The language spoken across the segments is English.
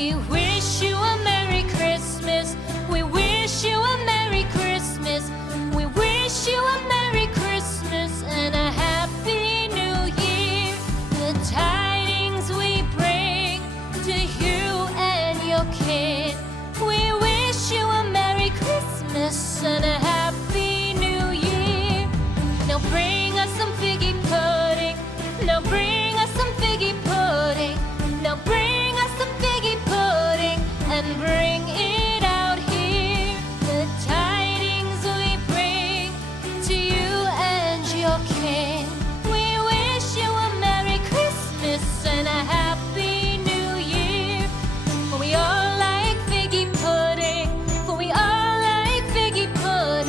We wish you a Merry Christmas. We wish you a Merry Christmas. We wish you a Merry Christmas and a Happy New Year. The tidings we bring to you and your kin. We wish you a Merry Christmas and a Happy New Year. Now bring us some figgy pudding. Now bring us some figgy pudding. Now bring us some figgy pudding and bring it out here. The tidings we bring to you and your kin. We wish you a Merry Christmas and a Happy New Year. For we all like figgy pudding. For we all like figgy pudding.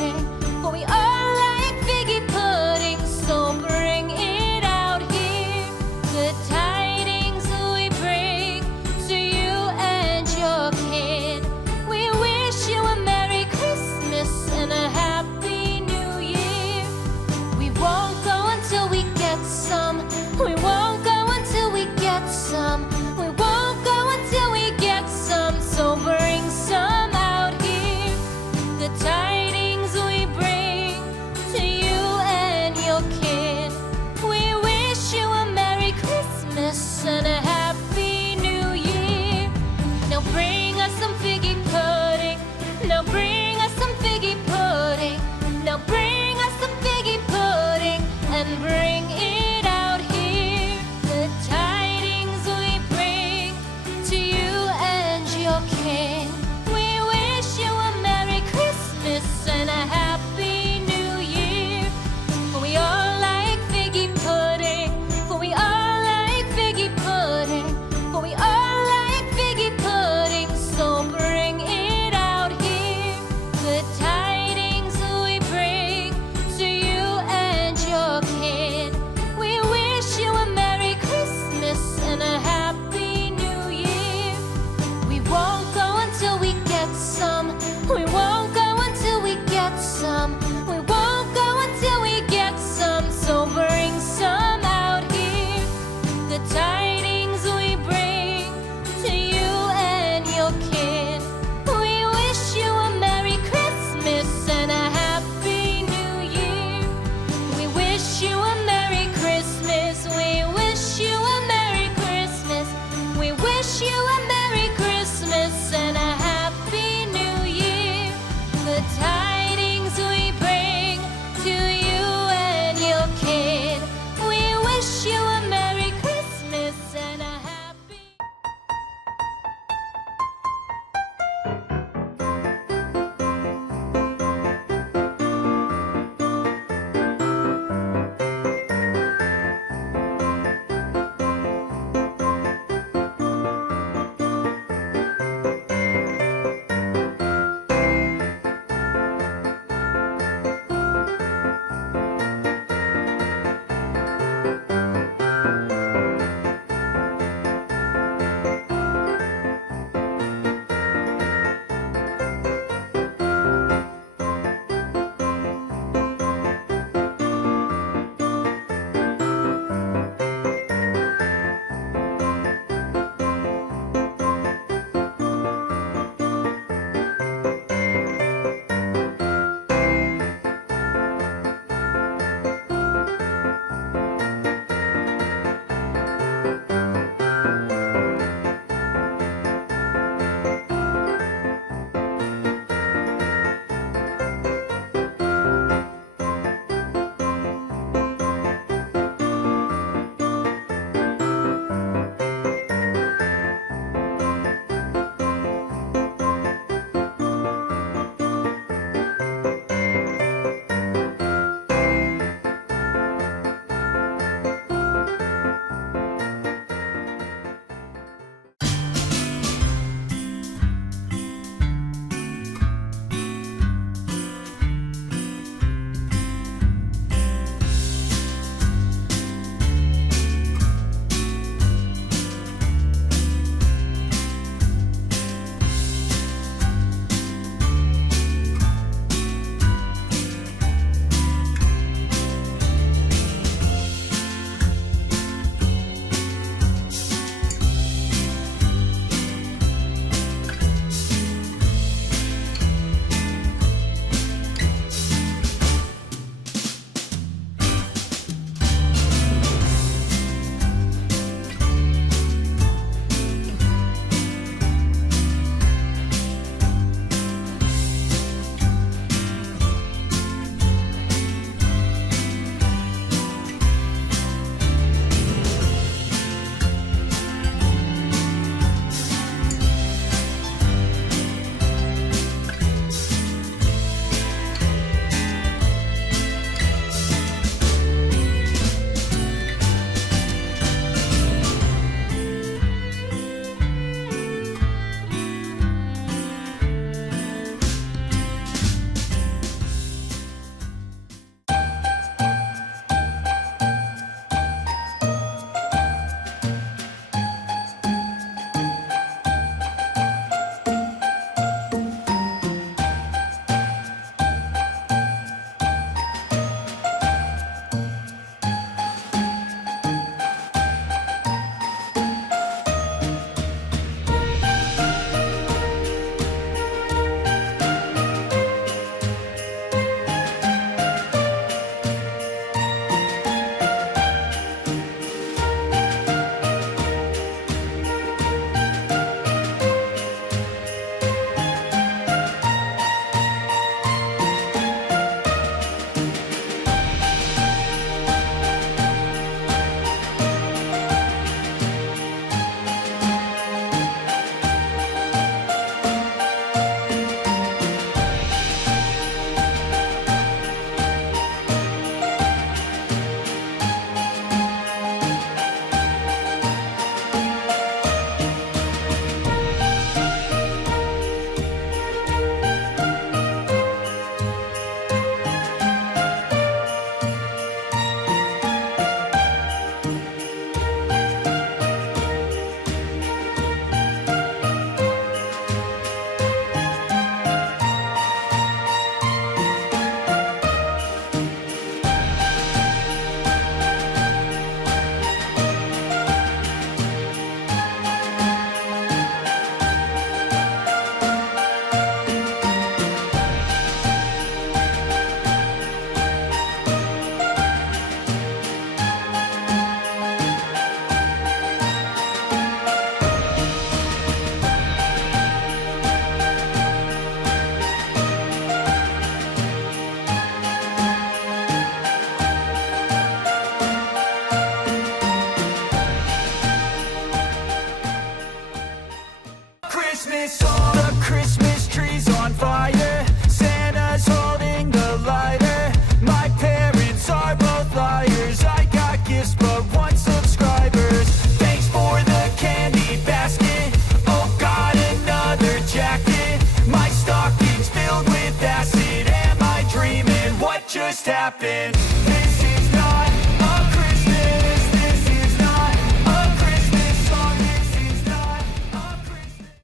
Christmas song. The Christmas tree's on fire, Santa's holding the lighter. My parents are both liars, I got gifts but one subscribers. Thanks for the candy basket, oh got another jacket. My stocking's filled with acid, am I dreaming? What just happened?